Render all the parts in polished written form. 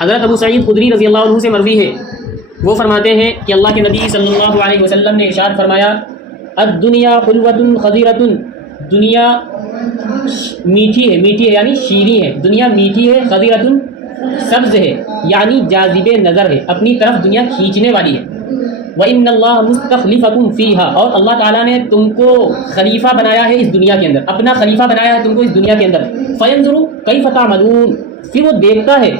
حضرت ابو سعید خدری رضی اللہ عنہ سے مروی ہے، وہ فرماتے ہیں کہ اللہ کے نبی صلی اللہ علیہ وسلم نے ارشاد فرمایا الدنیا حلوۃ خضرۃ، دنیا میٹھی ہے یعنی شیریں ہے، دنیا میٹھی ہے، خضرۃ سبز ہے یعنی جاذب نظر ہے، اپنی طرف دنیا کھینچنے والی ہے۔ وَإِنَّ اللَّهَ مُسْتَخْلِفَكُمْ فِيهَا، اور اللہ تعالیٰ نے تم کو خلیفہ بنایا ہے اس دنیا کے اندر، اپنا خلیفہ بنایا ہے تم کو اس دنیا کے اندر۔ فَيَنْظُرُ كَيْفَ تَعْمَلُونَ، پھر وہ دیکھتا ہے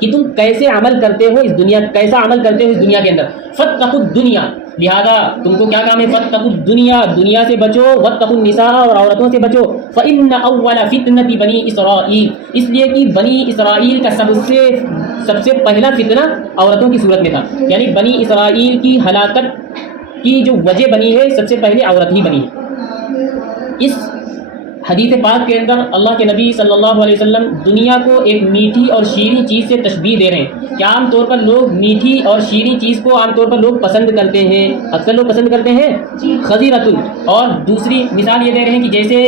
کہ تم کیسے عمل کرتے ہو اس دنیا، کیسا عمل کرتے ہو اس دنیا کے اندر۔ فَاتَّقُوا الدُّنْيَا، لہذا تم کو کیا کام ہے، فَاتَّقُوا الدُّنْيَا، دنیا سے بچو، وَاتَّقُوا النِّسَاءَ، اور عورتوں سے بچو۔ فَإِنَّ أَوَّلَ فِتْنَةِ بنی اسرائیل، اس لیے کہ بنی اسرائیل کا سب سے پہلا فتنہ عورتوں کی صورت میں تھا، یعنی بنی اسرائیل کی ہلاکت کی جو وجہ بنی ہے سب سے پہلے عورت ہی بنی ہے۔ اس حدیث پاک کے اندر اللہ کے نبی صلی اللہ علیہ وسلم دنیا کو ایک میٹھی اور شیریں چیز سے تشبیہ دے رہے ہیں کہ عام طور پر لوگ میٹھی اور شیریں چیز کو عام طور پر لوگ پسند کرتے ہیں، اکثر لوگ پسند کرتے ہیں خضرۃ، اور دوسری مثال یہ دے رہے ہیں کہ جیسے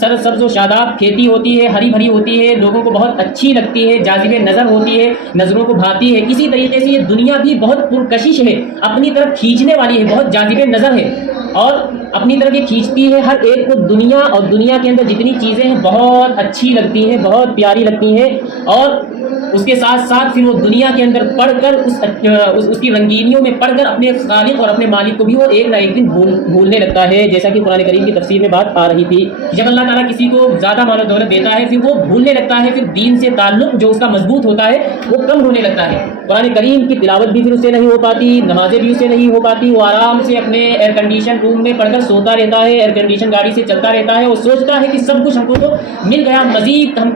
سر سبز و شاداب کھیتی ہوتی ہے، ہری بھری ہوتی ہے، لوگوں کو بہت اچھی لگتی ہے، جاذب نظر ہوتی ہے، نظروں کو بھاتی ہے، اسی طریقے سے یہ دنیا بھی بہت پرکشش ہے، اپنی طرف کھینچنے والی ہے، بہت جاذب نظر ہے اور اپنی طرف یہ کھینچتی ہے ہر ایک کو۔ دنیا اور دنیا کے اندر جتنی چیزیں ہیں بہت اچھی لگتی ہیں، بہت پیاری لگتی ہیں، اور اس کے ساتھ ساتھ پھر وہ دنیا کے اندر پڑھ کر اس کی رنگینیوں میں پڑھ کر اپنے خالق اور اپنے مالک کو بھی وہ ایک نہ ایک دن بھولنے لگتا ہے، جیسا کہ قرآن کریم کی تفسیر میں بات آ رہی تھی۔ جب اللہ تعالیٰ کسی کو زیادہ مال و دولت دیتا ہے پھر وہ بھولنے لگتا ہے، پھر دین سے تعلق جو اس کا مضبوط ہوتا ہے وہ کم ہونے لگتا ہے، قرآن کریم کی تلاوت بھی پھر اس سے نہیں ہو پاتی، نمازیں بھی اس سے نہیں ہو پاتی، وہ آرام سے اپنے ایئر کنڈیشن روم میں پڑھ کر سوتا رہتا ہے، ایئر کنڈیشن گاڑی سے چلتا رہتا ہے، وہ سوچتا ہے کہ سب کچھ ہم کو تو مل گیا، مزید ہم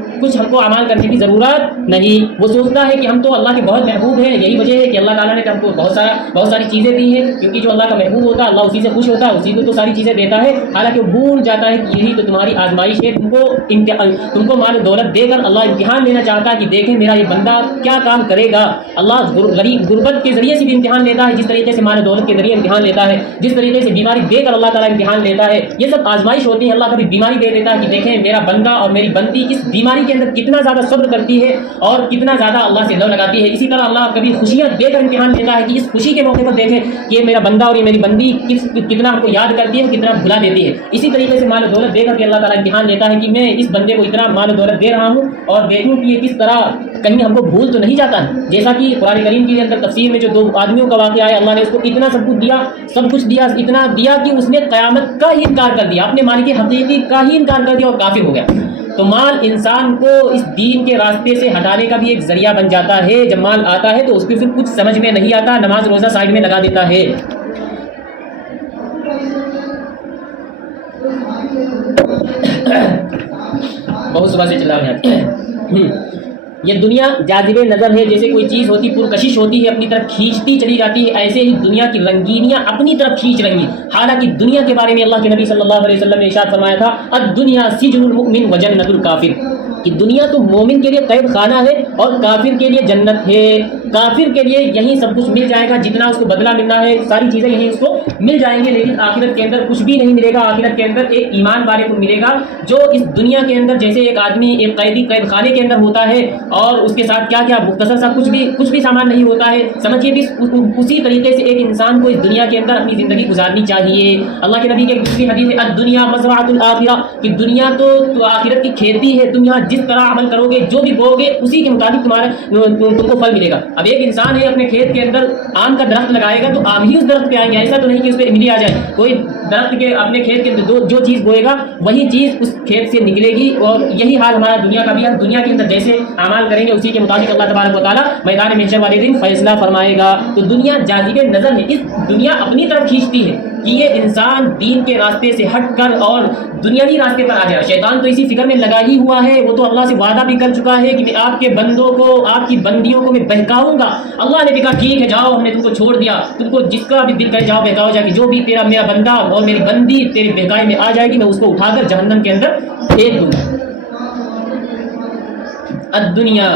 کو اعمال کرنے کی ضرورت نہیں۔ وہ سوچتا ہے کہ ہم تو اللہ کے بہت محبوب ہیں، یہی وجہ ہے کہ اللہ تعالیٰ نے ہم کو بہت ساری چیزیں دی ہیں، کیونکہ جو اللہ کا محبوب ہوتا ہے اللہ اسی سے خوش ہوتا ہے، اسی کو تو ساری چیزیں دیتا ہے، حالانکہ وہ بھول جاتا ہے کہ یہی تو تمہاری آزمائش ہے، تم کو مال و دولت دے کر اللہ امتحان لینا چاہتا ہے کہ دیکھیں میرا یہ بندہ کیا کام کرے گا۔ اللہ غربت کے ذریعے سے بھی امتحان لیتا ہے، جس طریقے سے مال و دولت کے ذریعے امتحان لیتا ہے، جس طریقے سے بیماری دے کر اللہ تعالیٰ امتحان لیتا ہے، یہ سب آزمائش ہوتی ہے۔ اللہ کبھی بیماری دے دیتا ہے کہ دیکھیں میرا بندہ اور میری بندی اس بیماری کے اندر کتنا زیادہ صبر کرتی ہے اور کتنا زیادہ اللہ سے لو لگاتی ہے۔ اسی طرح اللہ کبھی خوشیاں دے کر امتحان دیتا ہے کہ اس خوشی کے موقع پر دیکھیں کہ یہ میرا بندہ اور یہ میری بندی کتنا ہم کو یاد کرتی ہے، کتنا بھلا دیتی ہے۔ اسی طریقے سے مال و دولت دے کر کے اللہ تعالیٰ امتحان لیتا ہے کہ میں اس بندے کو اتنا مال و دولت دے رہا ہوں اور دیکھوں کہ یہ کس طرح کہیں ہم کو بھول تو نہیں جاتا ہے۔ جیسا کہ قرآن کریم کے اندر تفسیر میں جو دو آدمیوں کا واقعہ ہے، اللہ نے اس کو اتنا سب کچھ دیا، اتنا دیا کہ اس نے قیامت کا ہی انکار کر دیا، اپنے مالک حقیقی کا ہی انکار کر دیا اور کافر ہو گیا۔ تو مال انسان کو اس دین کے راستے سے ہٹانے کا بھی ایک ذریعہ بن جاتا ہے۔ جب مال آتا ہے تو اس کو پھر کچھ سمجھ میں نہیں آتا، نماز روزہ سائڈ میں لگا دیتا ہے۔ بہت صبح سے چلا گیا۔ یہ دنیا جاذب نظر ہے، جیسے کوئی چیز ہوتی پرکشش ہوتی ہے، اپنی طرف کھینچتی چلی جاتی ہے، ایسے ہی دنیا کی رنگینیاں اپنی طرف کھینچ رہی ہیں۔ حالانکہ دنیا کے بارے میں اللہ کے نبی صلی اللہ علیہ وسلم نے ارشاد فرمایا تھا الدنیا سجن المؤمن وجنت الکافر، کہ دنیا تو مومن کے لیے قید خانہ ہے اور کافر کے لیے جنت ہے۔ کافر کے لیے یہیں سب کچھ مل جائے گا، جتنا اس کو بدلہ ملنا ہے ساری چیزیں یہیں اس کو مل جائیں گے، لیکن آخرت کے اندر کچھ بھی نہیں ملے گا۔ آخرت کے اندر ایک ایمان والے کو ملے گا جو اس دنیا کے اندر جیسے ایک آدمی ایک قیدی قید خانے کے اندر ہوتا ہے اور اس کے ساتھ کیا کیا مختصر سا کچھ بھی سامان نہیں ہوتا ہے، سمجھیے بھی اسی طریقے سے ایک انسان کو اس دنیا کے اندر اپنی زندگی گزارنی چاہیے۔ اللہ کے نبی کی ایک دوسری حدیث ہے الدنیا مزرعۃ الآخرہ، کہ دنیا تو آخرت کی کھیتی ہے، تم یہاں جس طرح عمل کرو گے جو بھی بو گے اسی کے مطابق تم کو پھل ملے گا۔ اب ایک انسان ہے اپنے کھیت کے اندر آم کا درخت لگائے گا تو آم ہی اس درخت پہ آئیں گے، ایسا تو نہیں کہ اس پہ املی آ جائے۔ کوئی درخت کے اپنے کھیت کے اندر جو چیز بوئے گا وہی چیز اس کھیت سے نکلے گی، اور یہی حال ہمارا دنیا کا بھی ہے۔ دنیا کے اندر جیسے اعمال کریں گے اسی کے مطابق اللہ تبارک و تعالیٰ میدان محشر والے دن فیصلہ فرمائے گا۔ تو دنیا جاذب نظر ہے، اس دنیا اپنی طرف کھینچتی ہے کہ یہ انسان دین کے راستے سے ہٹ کر اور دنیاوی راستے پر آ جائے۔ شیطان تو اسی فکر میں لگا ہی ہوا ہے، وہ تو اللہ سے وعدہ بھی کر چکا ہے کہ میں آپ کے بندوں کو آپ کی بندیوں کو میں بہکاؤں گا۔ اللہ نے بھی کہا ٹھیک ہے جاؤ، ہم نے تم کو چھوڑ دیا، تم کو جس کا بھی دل کرے جاؤ بہکاؤ جا کے، جو بھی تیرا میرا بندہ اور میری بندی تیری بہکائی میں آ جائے گی میں اس کو اٹھا کر جہنم کے اندر پھینک دوں گا۔ الدنیا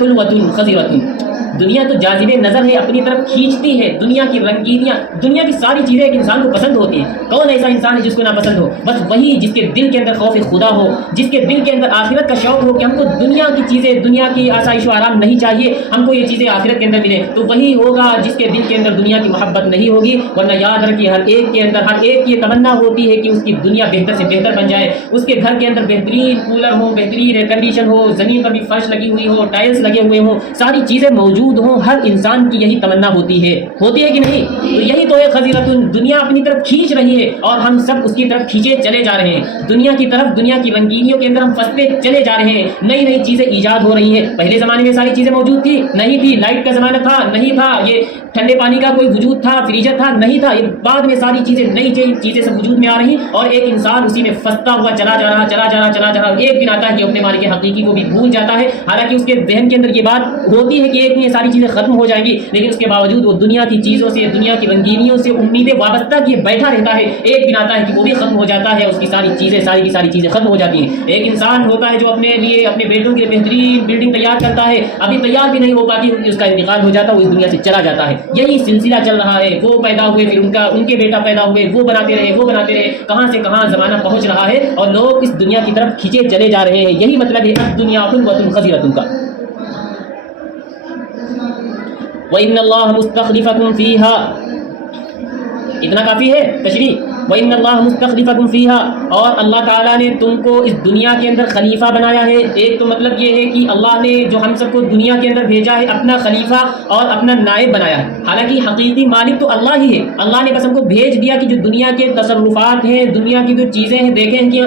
حلوۃ خضرۃ، دنیا تو جاذب نظر ہے، اپنی طرف کھینچتی ہے، دنیا کی رنگینیاں، دنیا کی ساری چیزیں ایک انسان کو پسند ہوتی ہیں۔ کون ایسا انسان ہے جس کو نہ پسند ہو؟ بس وہی جس کے دل کے اندر خوف خدا ہو، جس کے دل کے اندر آخرت کا شوق ہو کہ ہم کو دنیا کی چیزیں، دنیا کی آسائش و آرام نہیں چاہیے، ہم کو یہ چیزیں آخرت کے اندر ملے، تو وہی ہوگا جس کے دل کے اندر دنیا کی محبت نہیں ہوگی۔ ورنہ یاد رکھیے ہر ایک کے اندر، ہر ایک کی یہ تمنا ہوتی ہے کہ اس کی دنیا بہتر سے بہتر بن جائے، اس کے گھر کے اندر بہترین کولر ہو، بہترین ایئر کنڈیشن ہو، زمین پر بھی فرش لگی ہوئی ہو، ٹائلس لگے ہوئے ہوں، ساری چیزیں موجود ہوں۔ ہر انسان کی یہی تمنا ہوتی ہے کہ نہیں؟ تو یہی تو ہے خزیرۃ، دنیا اپنی طرف کھینچ رہی ہے اور ہم سب اس کی طرف کھینچے چلے جا رہے ہیں، دنیا کی طرف، دنیا کی رنگینیوں کے اندر ہم پھنستے چلے جا رہے ہیں۔ نئی نئی چیزیں ایجاد ہو رہی ہیں، پہلے زمانے میں ساری چیزیں موجود تھی نہیں تھی، لائٹ کا زمانہ تھا نہیں تھا، یہ ٹھنڈے پانی کا کوئی وجود تھا، فریزر تھا نہیں تھا، یہ بعد میں ساری چیزیں نئی چیزیں سب وجود میں آ رہی ہیں اور ایک انسان اسی میں پھنستا ہوا چلا جا رہا۔ ایک دن آتا ہے کہ اپنے مالک حقیقی کو بھی بھول جاتا ہے، حالانکہ اس کے ذہن کے اندر یہ بات ہوتی ہے کہ ایک دن یہ ساری چیزیں ختم ہو جائیں گی، لیکن اس کے باوجود وہ دنیا کی چیزوں سے، دنیا کی رنگینیوں سے امیدیں وابستہ کیے بیٹھا رہتا ہے۔ ایک دن آتا ہے کہ وہ بھی ختم ہو جاتا ہے، اس کی ساری چیزیں، ساری کی ساری چیزیں ختم ہو جاتی ہیں۔ ایک انسان ہوتا ہے جو اپنے لیے، اپنے بیٹوں کے لیے بہترین بلڈنگ تیار کرتا ہے، ابھی تیار بھی نہیں ہو پاتی، اس کا انتقال ہو جاتا ہے، وہ اس دنیا سے چلا جاتا ہے۔ یہی سلسلہ چل رہا ہے، وہ پیدا ہوئے، پھر ان کے بیٹا پیدا ہوئے، وہ بناتے رہے، کہاں سے کہاں زمانہ پہنچ رہا ہے اور لوگ اس دنیا کی طرف کھینچے چلے جا رہے ہیں۔ یہی مطلب ہے الدنیا حلوۃ خضرۃ کا۔ وَإِنَّ اللَّهَ مُسْتَخْلِفَكُمْ فِيهَا، اتنا کافی ہے تشریح۔ وَإِنَّ اللَّهَ مُسْتَخْلِفَكُمْ فِيهَا، اور اللہ تعالیٰ نے تم کو اس دنیا کے اندر خلیفہ بنایا ہے۔ ایک تو مطلب یہ ہے کہ اللہ نے جو ہم سب کو دنیا کے اندر بھیجا ہے اپنا خلیفہ اور اپنا نائب بنایا ہے، حالانکہ حقیقی مالک تو اللہ ہی ہے۔ اللہ نے بس ہم کو بھیج دیا کہ جو دنیا کے تصرفات ہیں، دنیا کی جو چیزیں ہیں، دیکھیں کہ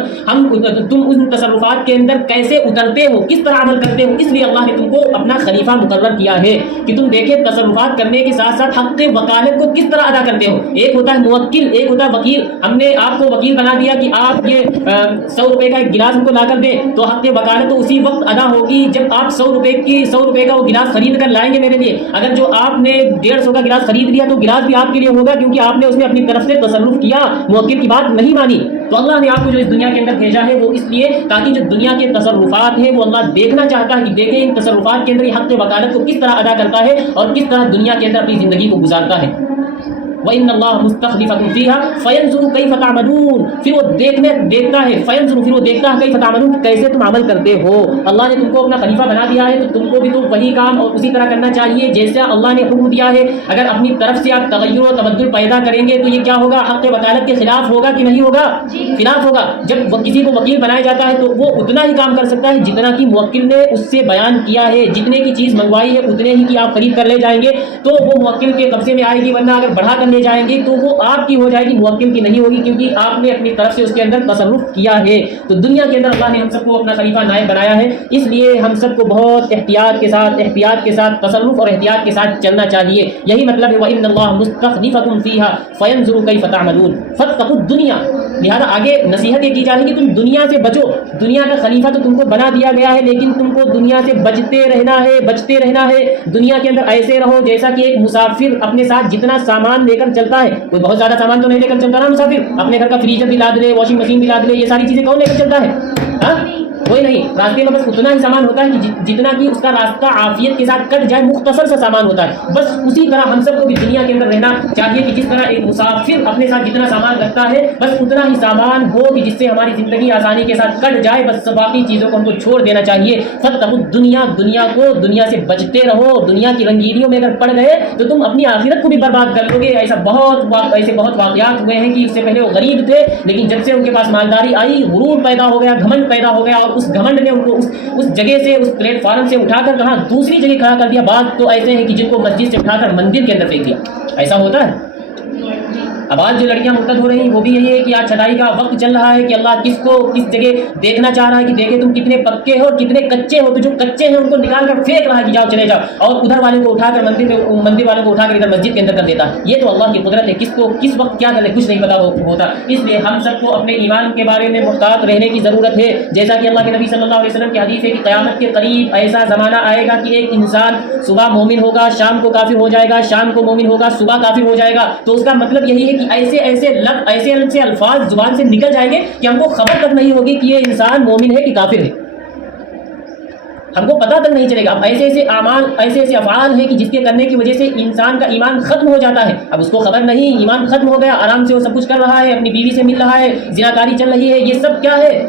تم ان تصرفات کے اندر کیسے اترتے ہو، کس طرح عمل کرتے ہو، اس لیے اللہ نے تم کو اپنا خلیفہ مقرر کیا ہے کہ تم دیکھیں تصرفات کرنے کے ساتھ ساتھ حق وکالت کو کس طرح ادا کرتے ہو۔ ایک ہوتا ہے موکل، ایک ہوتا ہے وکیل۔ ہم نے آپ کو وکیل بنا دیا کہ آپ یہ 100 روپے کا ایک گلاس ہم کو لا کر دیں، تو حق وکالت تو اسی وقت ادا ہوگی جب آپ 100 روپے کا وہ گلاس خرید کر لائیں گے میرے لیے۔ اگر جو آپ نے 150 کا گلاس خرید لیا تو گلاس بھی آپ کے لیے ہوگا، کیونکہ آپ نے اس میں اپنی طرف سے تصرف کیا، موکل کی بات نہیں مانی۔ تو اللہ نے آپ کو جو اس دنیا کے اندر بھیجا ہے وہ اس لیے تاکہ جو دنیا کے تصرفات ہیں وہ اللہ دیکھنا چاہتا ہے کہ دیکھیں ان تصرفات کے اندر یہ حق وکالت کو کس طرح ادا کرتا ہے اور کس طرح دنیا کے اندر اپنی زندگی کو گزارتا ہے۔ وَإِنَّ اللَّهَ مُسْتَخْلِفَكُمْ فِيهَا فَيَنْظُرُ كَيْفَ تَعْمَلُونَ، پھر وہ دیکھتا ہے، فَيَنْظُرُ، پھر وہ دیکھتا ہے كَيْفَ تَعْمَلُونَ، کیسے تم عمل کرتے ہو۔ اللہ نے تم کو اپنا خلیفہ بنا دیا ہے تو تم کو بھی تو وہی کام اور اسی طرح کرنا چاہیے جیسا اللہ نے حکم دیا ہے۔ اگر اپنی طرف سے آپ تغیر و تبدل پیدا کریں گے تو یہ کیا ہوگا؟ حق وکالت کے خلاف ہوگا کہ نہیں ہوگا؟ خلاف ہوگا۔ جب کسی کو وکیل بنایا جاتا ہے تو وہ اتنا ہی کام کر سکتا ہے جتنا کہ موکل نے اس سے بیان کیا ہے، جتنے کی چیز منگوائی ہے اتنے ہی کی آپ خرید کر لے جائیں گے تو وہ موکل کے قبضے میں آئے گی، ورنہ اگر بڑھا کر لے جائیں گے تو وہ آپ کی ہو جائے گی، موکل کی نہیں ہوگی، کیونکہ آپ نے اپنی طرف سے اس کے اندر تصرف کیا ہے۔ تو دنیا کے اندر اللہ نے ہم سب کو اپنا خلیفہ نائب بنایا ہے، اس لیے ہم سب کو بہت احتیاط کے ساتھ تصرف اور احتیاط کے ساتھ چلنا چاہیے۔ یہی مطلب ہے وَإِنَّ اللَّهَ مُسْتَخْلِفَكُمْ فِيهَا فَيَنْظُرُ كَيْفَ تَعْمَلُونَ فَاتَّقُوا الدُّنْيَا، لہذا آگے نصیحت یہ کی جا رہی ہے کہ تم دنیا سے بچو۔ دنیا کا خلیفہ تو تم کو بنا دیا گیا ہے، لیکن تم کو دنیا سے بچتے رہنا ہے۔ دنیا کے اندر ایسے رہو جیسا کہ ایک مسافر اپنے ساتھ جتنا سامان لے کر چلتا ہے، کوئی بہت زیادہ سامان تو نہیں لے کر چلتا نا مسافر، اپنے گھر کا فریزر بھی لاد لے، واشنگ مشین بھی لاد لے، یہ ساری چیزیں کون لے کر چلتا ہے؟ ہاں کوئی نہیں، راستے میں بس اتنا ہی سامان ہوتا ہے کہ جتنا کہ اس کا راستہ عافیت کے ساتھ کٹ جائے، مختصر سا سامان ہوتا ہے۔ بس اسی طرح ہم سب کو بھی دنیا کے اندر رہنا چاہیے کہ جس طرح ایک مسافر اپنے ساتھ جتنا سامان رکھتا ہے بس اتنا ہی سامان ہو کہ جس سے ہماری زندگی آسانی کے ساتھ کٹ جائے، بس باقی چیزوں کو ہم کو چھوڑ دینا چاہیے۔ فاتقوا الدنیا، دنیا سے بچتے رہو۔ دنیا کی رنگینیوں میں اگر پڑ گئے تو تم اپنی آخرت کو بھی برباد کر لو گے۔ ایسے بہت واقعات ہوئے ہیں کہ اس سے پہلے وہ غریب تھے، لیکن جب سے ان کے پاس مالداری آئی غرور پیدا ہو گیا، گھمنڈ پیدا ہو گیا، اور اس گھمنڈ نے ان کو اس جگہ سے، اس پلیٹ فارم سے اٹھا کر کہاں دوسری جگہ کھڑا کر دیا۔ بعض تو ایسے ہیں کہ جن کو مسجد سے اٹھا کر مندر کے اندر پھینک دیا، ایسا ہوتا ہے۔ اب آج جو لڑکیاں مرتد ہو رہی ہیں وہ بھی یہی ہے کہ آج چھٹائی کا وقت چل رہا ہے کہ اللہ کس کو کس جگہ دیکھنا چاہ رہا ہے کہ دیکھے تم کتنے پکے ہو کتنے کچے ہو۔ تو جو کچے ہیں ان کو نکال کر پھینک رہا ہے کہ جاؤ چلے جاؤ، اور ادھر والے کو اٹھا کر مندر والے کو اٹھا کر ادھر مسجد کے اندر کر دیتا ہے۔ یہ تو اللہ کی قدرت ہے، کس کو کس وقت کیا کرے کچھ نہیں پتا ہوتا۔ اس لیے ہم سب کو اپنے ایمان کے بارے میں محتاط رہنے کی ضرورت ہے، جیسا کہ اللہ کے نبی صلی اللہ علیہ وسلم کی حدیث ہے کہ قیامت کے قریب ایسا زمانہ آئے گا کہ ایک انسان صبح مومن ہوگا، شام کو کافر ہو جائے گا، شام کو مومن ہوگا، صبح کافر ہو جائے گا۔ تو اس کا مطلب یہی ہے کہ ایسے الفاظ زبان سے نکل جائیں گے کہ ہم کو خبر تک نہیں ہوگی کہ یہ انسان مومن ہے کہ کافر ہے۔ ہم کو پتہ تک نہیں چلے گا. اب ایسے ایسے اعمال ایسے ایسے افعال ہیں کہ جس کے کرنے کی وجہ سے انسان کا ایمان ختم ہو جاتا ہے. اب اس کو خبر نہیں, ایمان ختم ہو گیا, آرام سے وہ سب کچھ کر رہا ہے, اپنی بیوی سے مل رہا ہے, زناکاری چل رہی ہے. یہ سب کیا ہے؟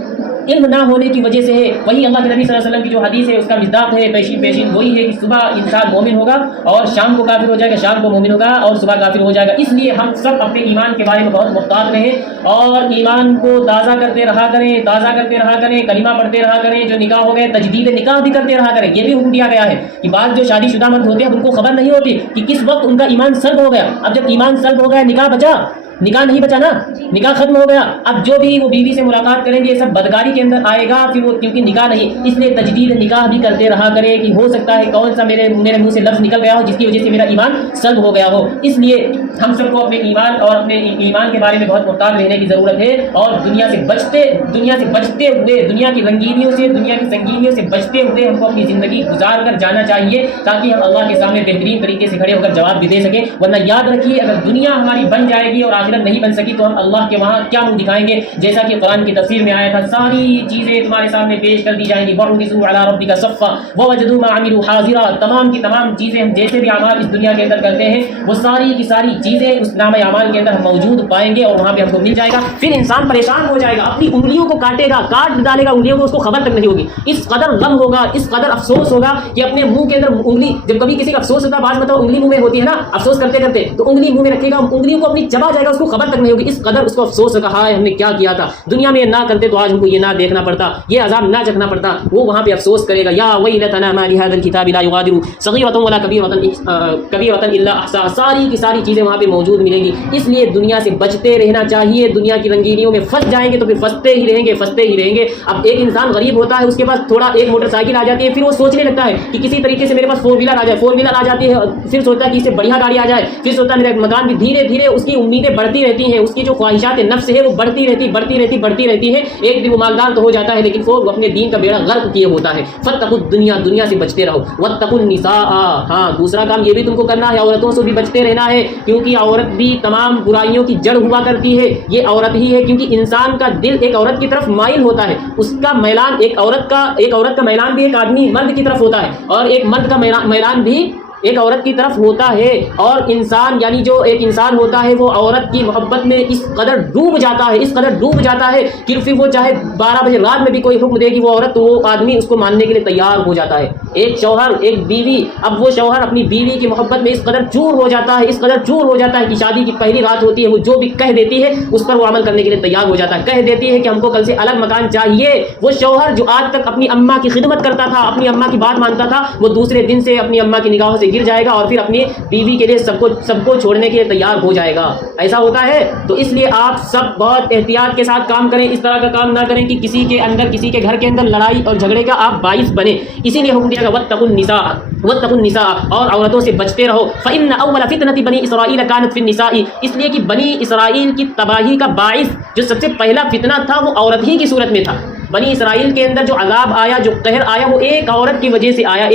علم نہ ہونے کی وجہ سے ہے. وہی اللہ کے نبی صلی اللہ علیہ وسلم کی جو حدیث ہے اس کا مصداق ہے, پیشین وہی ہے کہ صبح انسان مومن ہوگا اور شام کو کافر ہو جائے گا, شام کو مومن ہوگا اور صبح کافر ہو جائے گا. اس لیے ہم سب اپنے ایمان کے بارے میں بہت محتاط رہیں اور ایمان کو تازہ کرتے رہا کریں, کلمہ پڑھتے رہا کریں. جو نکاح ہو گئے تجدید نکاح بھی کرتے رہا کریں. یہ بھی حکم دیا گیا ہے کہ بعض جو شادی شدہ مرد ہوتے ہیں ان کو خبر نہیں ہوتی کہ کس وقت ان کا ایمان سلب ہو گیا. اب جب ایمان سلب ہو گیا, نکاح بچا؟ نکاح نہیں بچا نا, نکاح ختم ہو گیا. اب جو بھی وہ بیوی سے ملاقات کریں گے یہ سب بدکاری کے اندر آئے گا, پھر وہ کیونکہ نکاح نہیں. اس لیے تجدید نکاح بھی کرتے رہا کرے کہ ہو سکتا ہے کون سا میرے منہ سے لفظ نکل گیا ہو جس کی وجہ سے میرا ایمان سلب ہو گیا ہو. اس لیے ہم سب کو اپنے ایمان اور اپنے ایمان کے بارے میں بہت محتاط رہنے کی ضرورت ہے اور دنیا سے بچتے ہوئے, دنیا کی رنگینیوں سے, دنیا کی سنگینیوں سے بچتے ہوئے ہم کو اپنی زندگی گزار کر جانا چاہیے تاکہ ہم اللہ کے سامنے بہترین طریقے سے کھڑے ہو کر جواب بھی دے سکیں. ورنہ یاد رکھیے, اگر دنیا ہماری بن جائے گی اور آخرت نہیں بن سکی تو ہم اللہ کے وہاں کیا منہ دکھائیں گے؟ جیسا کہ قرآن کی تفسیر میں آیا تھا, ساری چیزیں تمہارے سامنے پیش کر دی جائیں گی. وَعُرِضُوا عَلَىٰ رَبِّكَ صَفًّا وَوَجَدُوا مَا عَمِلُوا حَاضِرًا. تمام کی تمام چیزیں, ہم جیسے بھی اعمال اس دنیا کے اندر کرتے ہیں وہ ساری کی ساری چیزیں اس نامہ اعمال کے اندر ہم موجود پائیں گے اور وہاں پہ ہم کو مل جائے گا. پھر انسان پریشان ہو جائے گا, اپنی انگلیوں کو کاٹے گا, کاٹ ڈالے گا انگلیوں کو, اس کو خبر تک نہیں ہوگی. اس قدر غم ہوگا, اس قدر افسوس ہوگا کہ اپنے منہ کے اندر انگلی, جب کبھی کسی کا افسوس ہوتا ہے, بعض مطلب انگلی منہ میں ہوتی ہے نا, افسوس کرتے کرتے تو انگلی منہ میں رکھے گا, انگلیوں کو اپنی چبا جائے گا, اس کو خبر تک نہیں ہوگی. اس قدر اس کو افسوس ہوگا, ہائے ہم نے کیا کیا تھا, دنیا میں یہ نہ کرتے تو آج ہم کو یہ نہ دیکھنا پڑتا, یہ عذاب نہ چکھنا پڑتا. وہ وہاں پہ افسوس کرے گا, یا ویلتنا ما لهذا الكتاب لا يغادر صغيرة ولا كبيرة الا احصاها. ساری کی ساری چیزیں وہاں پہ موجود ملیں گی. اس لیے دنیا سے بچتے رہنا چاہیے. دنیا کی رنگینیوں میں پھنس جائیں گے تو پھر پھنستے ہی رہیں گے. اب ایک انسان غریب ہوتا ہے, اس کے پاس تھوڑا ایک موٹر سائیکل آ جاتی ہے, پھر وہ سوچنے لگتا ہے کہ کسی طریقے سے میرے پاس فور ویلر آ جاتی ہے, پھر سوچتا ہے کہ اس سے بڑھیا گاڑی آ جائے, پھر سوچتا ہے میرا مکان بھی. دھیرے دھیرے اس کی امیدیں بڑھتی رہتی ہیں, اس کی جو خواہشات نفس ہے وہ بڑھتی رہتی ہے. ایک دن وہ مالدار تو ہو جاتا ہے لیکن وہ اپنے دین کا بیڑا غرق کیے ہوتا ہے. فاتقوا الدنیا, دنیا سے بچتے رہو. واتقوا النساء, ہاں دوسرا کام یہ بھی تم کو کرنا ہے, عورتوں سے بھی بچتے رہنا ہے, کیونکہ عورت بھی تمام برائیوں کی جڑ ہوا کرتی ہے. یہ عورت ہی ہے, کیونکہ انسان کا دل ایک عورت کی طرف مائل ہوتا ہے. اس کا میلان ایک عورت کا میلان بھی ایک آدمی مرد کی طرف ہوتا ہے, اور ایک مرد کا میلان بھی ایک عورت کی طرف ہوتا ہے. اور انسان یعنی جو ایک انسان ہوتا ہے وہ عورت کی محبت میں اس قدر ڈوب جاتا ہے کہ پھر وہ چاہے 12 بجے رات میں بھی کوئی حکم دے گی وہ عورت, تو وہ آدمی اس کو ماننے کے لیے تیار ہو جاتا ہے. ایک شوہر, ایک بیوی, اب وہ شوہر اپنی بیوی کی محبت میں اس قدر چور ہو جاتا ہے کہ شادی کی پہلی رات ہوتی ہے, وہ جو بھی کہہ دیتی ہے اس پر وہ عمل کرنے کے لیے تیار ہو جاتا ہے. کہہ دیتی ہے کہ ہم کو کل سے الگ مکان چاہیے. وہ شوہر جو آج تک اپنی اماں کی خدمت کرتا تھا, اپنی اماں کی بات مانتا تھا, وہ دوسرے دن سے اپنی اماں کی نگاہوں سے گر جائے گا اور پھر اپنی بیوی کے لیے سب کو چھوڑنے کے لیے تیار ہو جائے گا. ایسا ہوتا ہے. تو اس لیے آپ سب بہت احتیاط کے ساتھ کام کریں. اس طرح کا کام نہ کریں کہ کسی کے گھر کے اندر لڑائی اور جھگڑے کا آپ باعث بنے. اسی لیے حکم دیا گیا واتقوا النساء, اور عورتوں سے بچتے رہو. فإن اول فتنة بنی اسرائیل كانت في النساء, اس لیے کہ بنی اسرائیل کی تباہی کا باعث جو سب سے پہلا فتنہ تھا وہ عورت ہی کی صورت میں تھا. بنی اسرائیل کے اندر جو عذاب آیا, جو قہر آیا, وہ ایک عورت کی وجہ سے آیا,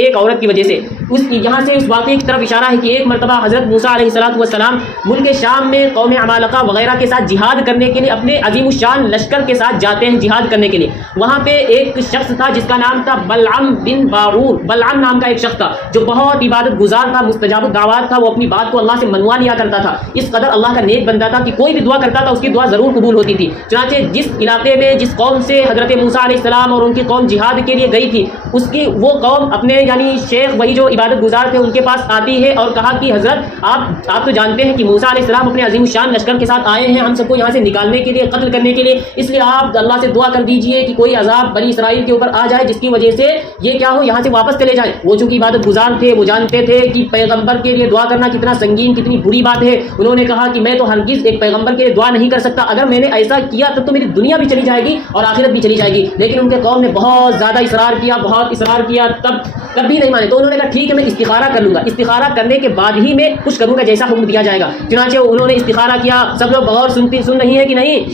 یہاں سے اس واقعے کی طرف اشارہ ہے کہ ایک مرتبہ حضرت موسیٰ علیہ السلام ملک شام میں قوم عمالقہ وغیرہ کے ساتھ جہاد کرنے کے لیے اپنے عظیم الشان لشکر کے ساتھ جاتے ہیں جہاد کرنے کے لیے. وہاں پہ ایک شخص تھا جس کا نام تھا بلعم بن باعور. بلعم نام کا ایک شخص تھا جو بہت عبادت گزار تھا, مستجاب الدعوات تھا. وہ اپنی بات کو اللہ سے منوا لیا کرتا تھا. اس قدر اللہ کا نیک بندہ تھا کہ کوئی بھی دعا کرتا تھا اس کی دعا ضرور قبول ہوتی تھی. چنانچہ جس علاقے میں جس قوم سے حضرت موسیٰ علیہ السلام اور ان کی قوم جہاد کے لیے گئی تھی, اس کی وہ قوم اپنے یعنی شیخ وہی جو عبادت گزار تھے ان کے پاس آتی ہے اور کہا کہ حضرت آپ تو جانتے ہیں کہ موسیٰ علیہ السلام اپنے عظیم الشان لشکر کے ساتھ آئے ہیں ہم سب کو یہاں سے نکالنے کے لیے, قتل کرنے کے لیے, اس لیے آپ اللہ سے دعا کر دیجئے کہ کوئی عذاب بنی اسرائیل کے اوپر آ جائے جس کی وجہ سے یہ کیا ہو, یہاں سے واپس چلے جائیں. وہ چونکہ عبادت گزار تھے, وہ جانتے تھے کہ پیغمبر کے لیے دعا کرنا کتنا سنگین, کتنی بری بات ہے. انہوں نے کہا کہ میں تو ہرگز ایک پیغمبر کے لیے دعا نہیں کر سکتا, اگر میں نے ایسا کیا تب تو میری دنیا بھی چلی جائے گی اور آخرت بھی چلی جائے گی. لیکن ان کے قوم نے بہت زیادہ اصرار کیا, تب بھی نہیں مانے. تو انہوں نے کہا ٹھیک ہے میں استخارہ کر لوں گا, استخارہ کرنے کے بعد ہی میں کچھ کروں گا جیسا حکم دیا جائے گا. چنانچہ انہوں نے استخارہ کیا. سب لوگ غور سن رہی ہیں کہ نہیں؟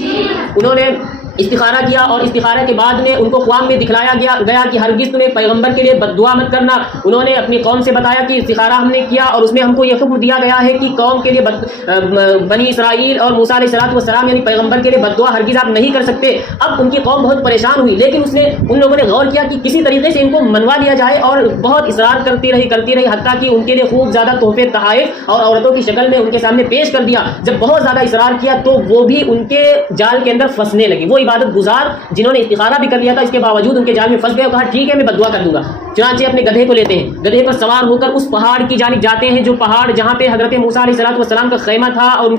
انہوں نے استخارہ کیا اور استخارہ کے بعد میں ان کو خواب میں دکھلایا گیا کہ ہرگز تمہیں پیغمبر کے لیے بد دعا مت کرنا. انہوں نے اپنی قوم سے بتایا کہ استخارہ ہم نے کیا اور اس میں ہم کو یہ حکم دیا گیا ہے کہ قوم کے لیے بنی اسرائیل اور موسیٰ علیہ السلام یعنی پیغمبر کے لیے بد دعا ہرگز آپ نہیں کر سکتے. اب ان کی قوم بہت پریشان ہوئی، لیکن ان لوگوں نے غور کیا کہ کسی طریقے سے ان کو منوا لیا جائے، اور بہت اصرار کرتی رہی حتیٰ کہ ان کے لیے خوب زیادہ تحفے تحائف اور عورتوں کی شکل میں ان کے سامنے پیش کر دیا. جب بہت زیادہ اصرار کیا تو وہ بھی ان کے جال کے اندر پھنسنے لگی. وہ عبادت گزار جنہوں نے استخارہ بھی کر لیا تھا، اس کے باوجود ان کے جال میں پھنس گئے اور کہا ٹھیک ہے میں بد دعا کر دوں گا. چنانچہ اپنے گدھے کو لیتے ہیں، گدھے پر سوار ہو کر اس پہاڑ کی جانب جاتے ہیں جو پہاڑ جہاں پہ حضرت موسیٰ علیہ السلام کا خیمہ تھا اور ان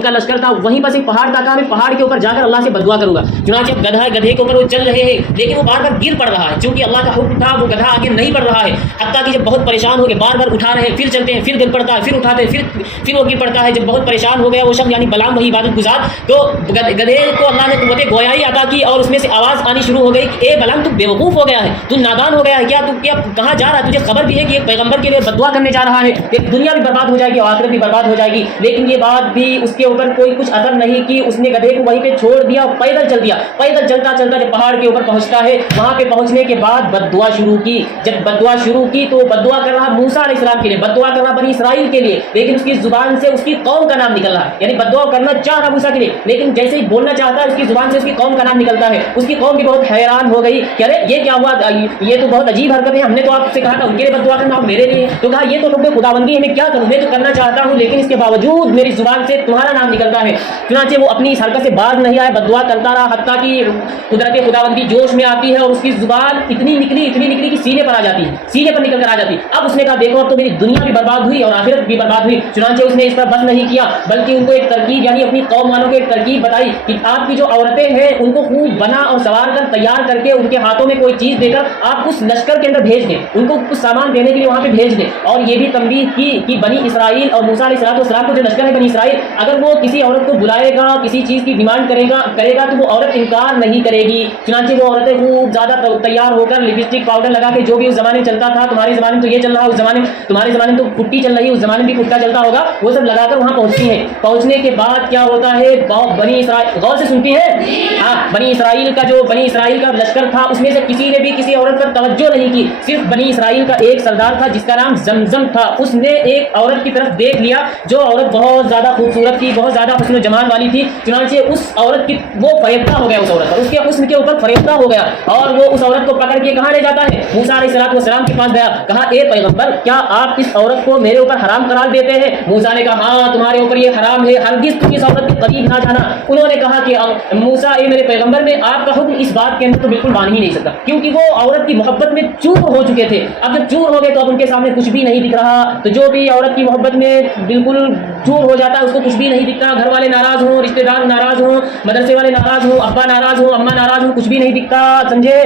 کا لشکر تھا. وہیں پر ایک پہاڑ تھا، کہا میں پہاڑ کے اوپر جا کر اللہ سے بد دعا کروں گا. چنانچہ گدھے کے اوپر وہ چل رہے ہیں، لیکن وہ بار بار گر پڑ رہا ہے. چونکہ اللہ کا حکم تھا وہ گدھا آگے نہیں بڑھ رہا ہے، حتیٰ کہ جب بہت پریشان ہو گئے بار بار اٹھا رہے ہیں، پھر چلتے ہیں، پھر گر پڑتا ہے، پھر اٹھاتے ہیں، پھر وہ گر پڑتا ہے. جب بہت پریشان ہو گیا وہ شخص یعنی بلام وہی عبادت گزار، تو گدھے کو اللہ نے قوت گویائی عطا کی اور اس میں سے آواز آنی شروع ہو گئی کہ اے بلام تو بیوقوف ہو گیا ہے، تو نادان ہو گیا ہے کیا؟ تو کیا کہاں جا رہا ہے؟ تجھے خبر بھی ہے کہ ایک پیغمبر کے لیے بد دعا کرنے جا رہا ہے، کہ دنیا بھی برباد ہو جائے گی اور آخرت بھی برباد ہو جائے گی. لیکن یہ بات بھی اس کے اوپر کوئی کچھ اثر نہیں کی. اس نے گدھے کو وہیں پہ چھوڑ دیا اور پیدل چل دیا. پیدل چلتا چلتا جب پہاڑ کے اوپر پہنچتا ہے، وہاں پہ پہنچنے کے بعد بد دعا شروع کی. جب بد دعا شروع کی تو بد دعا کر رہا موسیٰ علیہ السلام کے لیے، بد دعا کر رہا بنی اسرائیل کے لیے، لیکن اس کی زبان سے اس کی قوم کا نام نکل رہا ہے. یعنی بد دعا کرنا چاہ رہا موسیٰ کے لیے، لیکن جیسے ہی بولنا چاہتا ہے اس کی زبان سے اس کی قوم کا نام نکلتا ہے. اس کی قوم بھی بہت حیران ہو گئی کہ ارے یہ کیا ہوا، یہ تو بہت عجیب حرکت ہے. ہم نے تو آپ سے کہا تھا ان کے لیے بد دعا کرنا، آپ میرے لیے. تو کہا یہ تو تم پہ خداوندی ہے، میں کیا کروں؟ میں تو کرنا چاہتا ہوں لیکن اس کے باوجود میری زبان سے تمہارا نام نکلتا ہے. چنانچہ وہ اپنی اس حرکت سے باز نہیں آیا، بد دعا کرتا رہا حتیٰ کہ قدرت خداوندی جوش میں آتی ہے اور اس کی زبان اتنی نکلی کہ سینے پر آ جاتی ہے، سینے پر نکل کر آ جاتی ہے. اب اس نے کہا دیکھو اب تو میری دنیا بھی برباد ہوئی اور آخرت بھی برباد ہوئی. چنانچہ اس نے اس پر بس نہیں کیا بلکہ ان کو ایک ترکیب یعنی اپنی قوم والوں کو ایک ترکیب بتائی کہ آپ کی جو عورتیں ہیں ان کو خوب بنا اور سوار کر تیار کر کے ان کے ہاتھوں میں کوئی چیز دے کر آپ اس لشکر کے اندر بھیج دیں، ان کو کچھ سامان دینے کے لیے وہاں پہ بھیج دیں. اور یہ بھی تنبیہ کی کہ بنی اسرائیل اور موسیٰ علیہ السلام کو جو لشکر ہے بنی اسرائیل، اگر وہ کسی عورت کو بلائے گا، کسی چیز کی ڈیمانڈ کرے گا تو وہ عورت انکار نہیں کرے گی. چنانچہ وہ عورتیں خوب زیادہ تیار ہو کر لپسٹک پاؤڈر لگا کے، جو بھی اس زمانے میں چلتا تھا، تمہارے زمانے میں تو یہ چل رہا ہے، اس زمانے میں تمہارے زمانے میں تو پٹی چل رہی ہے، اس زمانے میں بھی پٹا چلتا ہوگا، وہ سب لگا کر وہاں پہنچتی ہیں. پہنچنے کے بعد کیا ہوتا ہے، بنی اسرائیل غور سے سنتی ہیں، ہاں بنی اسرائیل کا لشکر تھا، اس میں سے کسی نے بھی کسی عورت پر توجہ نہیں کی. صرف بنی اسرائیل کا ایک سردار تھا جس کا نام زمزم تھا. اس نے ایک عورت کی طرف دیکھ لیا جو عورت بہت زیادہ خوبصورت تھی، بہت زیادہ حسن و جمال والی تھی. چنانچہ اس عورت کی وہ فریفتہ ہو گیا، اس عورت پر، اس کے حسن کے اوپر فریفتہ ہو گیا اور وہ اس عورت کو پکڑ کے کہاں لے جاتا ہے، موسیٰ علیہ السلام کے پاس گیا. کہا اے پیغمبر کیا آپ اس عورت کو میرے اوپر حرام قرار دیتے ہیں؟ موسیٰ نے کہا ہاں تمہارے اوپر یہ حرام ہے، ہرگز تم اس عورت کے قریب نہ جانا. انہوں نے کہا کہ موسیٰ اے میرے پیغمبر میں آپ کا حکم اس بات کے اندر تو بالکل مان ہی نہیں سکتا، کیونکہ وہ عورت کی محبت میں چور ہو چکے تھے. اب جب چور ہو گئے تو اب ان کے سامنے کچھ بھی نہیں دکھ رہا. تو جو بھی عورت کی محبت میں بالکل چور ہو جاتا ہے اس کو کچھ بھی نہیں دکھتا. گھر والے ناراض ہوں، رشتے دار ناراض ہوں، مدرسے والے ناراض ہوں، ابا ناراض ہوں، اماں ناراض ہوں، کچھ بھی نہیں دکھتا. سمجھے؟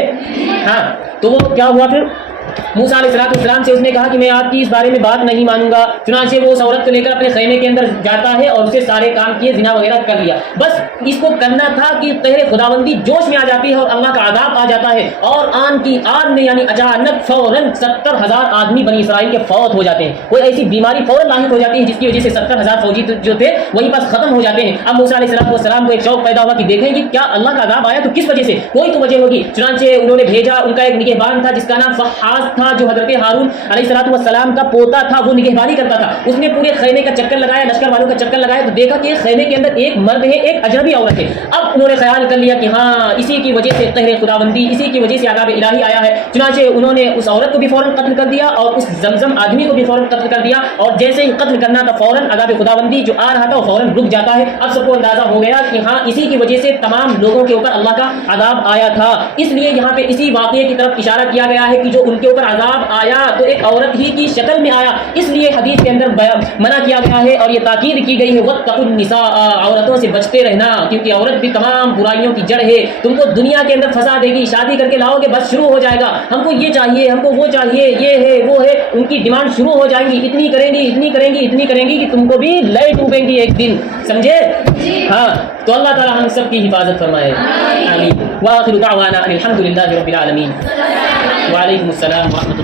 ہاں تو وہ کیا ہوا پھر موسیٰ علیہ السلام سے اس نے کہا کہ میں آپ کی اس بارے میں بات نہیں مانوں گا. چنانچہ وہ اس عورت کو لے کر اپنے خیمے کے اندر جاتا ہے اور اسے سارے کام کیے، زنا وغیرہ کر لیا. بس اس کو کرنا تھا کہ قہر خداوندی جوش میں آ جاتی ہے اور اللہ کا عذاب آ جاتا ہے اور آن کی آن میں یعنی اچانک فوراً 70,000 آدمی بنی اسرائیل کے فوت ہو جاتے ہیں. کوئی ایسی بیماری فوراً لاحق ہو جاتی ہے جس کی وجہ سے 70,000 فوجی جو تھے وہیں پاس ختم ہو جاتے ہیں. اب موسیٰ علیہ السلام کو ایک شوق پیدا ہوا کہ دیکھیں کہ کیا اللہ کا عذاب آیا تو کس وجہ سے، کوئی تو وجہ ہوگی. چنانچہ انہوں نے بھیجا، ان کا ایک نگہبان تھا جس کا نام فحاص تھا جو حضرت ہارون علیہ السلام کا پوتا تھا، وہ نگہبانی کرتا تھا. اس نے پورے خیمے کا چکر لگایا، لشکر والوں کا چکر لگایا تو دیکھا کہ خیمے کے اندر ایک مرد ہے، ایک اجنبی عورت ہے. اب انہوں نے خیال کر لیا کہ ہاں اسی کی وجہ سے قہر خداوندی، اسی کی وجہ سے عذاب الہی آیا ہے. چنانچہ انہوں نے اس عورت کو بھی فوراً قتل کر دیا اور اس زمزم آدمی کو بھی فوراً قتل کر دیا. اور جیسے ہی قتل کرنا تھا فوراً عذاب خداوندی جو آ رہا تھا وہ فوراً رک جاتا ہے. اب سب کو اندازہ ہو گیا کہ ہاں اسی کی وجہ سے تمام لوگوں کے اوپر اللہ کا عذاب آیا تھا. اس لیے یہاں پہ اسی واقعے کی طرف اشارہ کیا گیا ہے کہ جو ان کے اوپر عذاب آیا تو ایک عورت ہی کی شکل میں آیا. اس لیے حدیث کے اندر منع کیا گیا ہے اور یہ تاکید کی گئی ہے واتقوا النساء، عورتوں سے بچتے رہنا، کیونکہ عورت بھی تمام برائیوں کی جڑ ہے. تم کو دنیا کے اندر پھنسا دے گی، شادی کر کے لاؤ گے بس شروع ہو جائے گا ہم کو یہ چاہیے، ہم کو وہ چاہیے، یہ ہے وہ ہے، ان کی ڈیمانڈ شروع ہو جائیں گی، اتنی کریں گی اتنی کریں گی اتنی کریں گی کہ تم کو بھی لے ڈوبیں گی ایک دن. سمجھے؟ ہاں تو اللہ تعالی ہم سب کی حفاظت فرمائے. آمین. وآخر دعوانا الحمد للہ رب العالمین. وعلیکم السلام ورحمۃ اللہ.